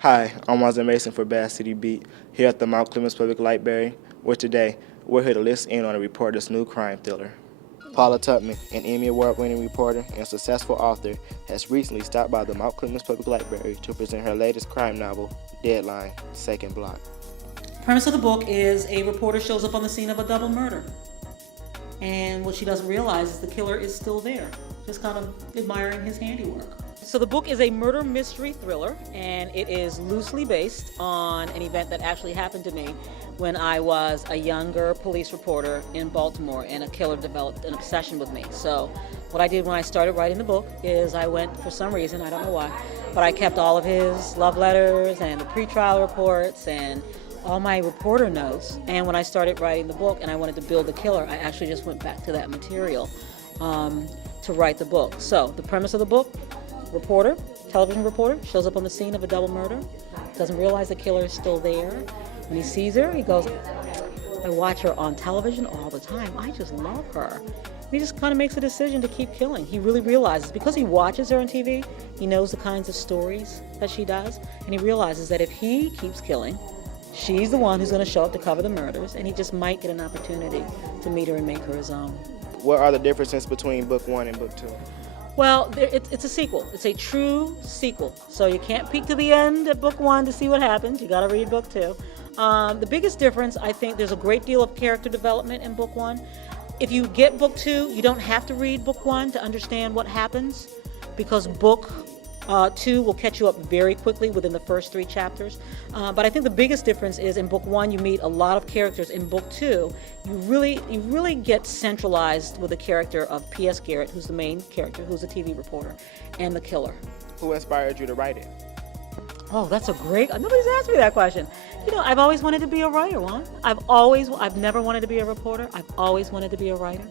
Hi, I'm Wazir Mason for Bass City Beat here at the Mount Clemens Public Library, where today we're here to listen in on a reporter's new crime thriller. Paula Tutman, an Emmy Award-winning reporter and successful author, has recently stopped by the Mount Clemens Public Library to present her latest crime novel, Deadline, Second Block. The premise of the book is a reporter shows up on the scene of a double murder. And what she doesn't realize is the killer is still there, just kind of admiring his handiwork. So the book is a murder mystery thriller, and it is loosely based on an event that actually happened to me when I was a younger police reporter in Baltimore, and a killer developed an obsession with me. So what I did when I started writing the book is I went, for some reason, I don't know why, but I kept all of his love letters and the pretrial reports and all my reporter notes. And when I started writing the book and I wanted to build the killer, I actually just went back to that material to write the book. So the premise of the book: reporter, television reporter, shows up on the scene of a double murder, doesn't realize the killer is still there. When he sees her, he goes, I watch her on television all the time. I just love her. And he just kind of makes a decision to keep killing. He really realizes, because he watches her on TV, he knows the kinds of stories that she does, and he realizes that if he keeps killing, she's the one who's going to show up to cover the murders, and he just might get an opportunity to meet her and make her his own. What are the differences between book one and book two? Well, it's a sequel. It's a true sequel. So you can't peek to the end at book one to see what happens. You got to read book two. The biggest difference, I think, there's a great deal of character development in book one. If you get book two, you don't have to read book one to understand what happens, because book two will catch you up very quickly within the first 3 chapters. But I think the biggest difference is in book one, you meet a lot of characters. In book two, you really get centralized with the character of P.S. Garrett, who's the main character, who's a TV reporter, and the killer. Who inspired you to write it? Oh, that's a great, nobody's asked me that question. You know, I've always wanted to be a writer, Juan. I've never wanted to be a reporter. I've always wanted to be a writer.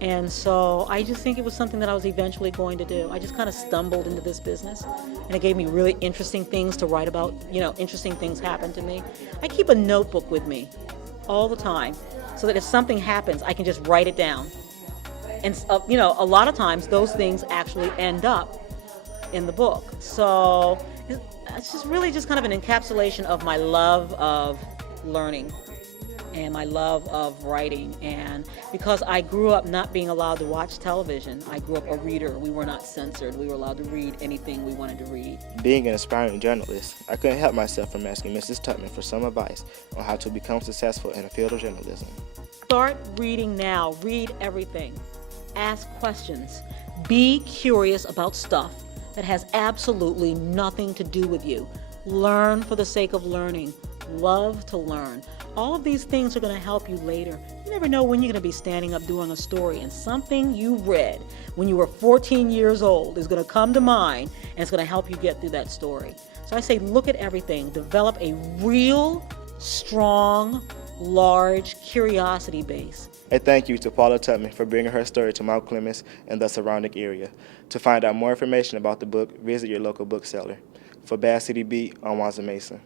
And so I just think it was something that I was eventually going to do. I just kind of stumbled into this business, and it gave me really interesting things to write about. You know, interesting things happen to me. I keep a notebook with me all the time so that if something happens, I can just write it down. And, you know, a lot of times those things actually end up in the book. So it's just really just kind of an encapsulation of my love of learning and my love of writing. And because I grew up not being allowed to watch television, I grew up a reader. We were not censored. We were allowed to read anything we wanted to read. Being an aspiring journalist, I couldn't help myself from asking Mrs. Tutman for some advice on how to become successful in the field of journalism. Start reading now. Read everything. Ask questions. Be curious about stuff that has absolutely nothing to do with you. Learn for the sake of learning. Love to learn. All of these things are going to help you later. You never know when you're going to be standing up doing a story, and something you read when you were 14 years old is going to come to mind, and it's going to help you get through that story. So I say look at everything. Develop a real, strong, large curiosity base. A thank you to Paula Tutman for bringing her story to Mount Clemens and the surrounding area. To find out more information about the book, visit your local bookseller. For Bass City Beat, I'm Wazir Mason.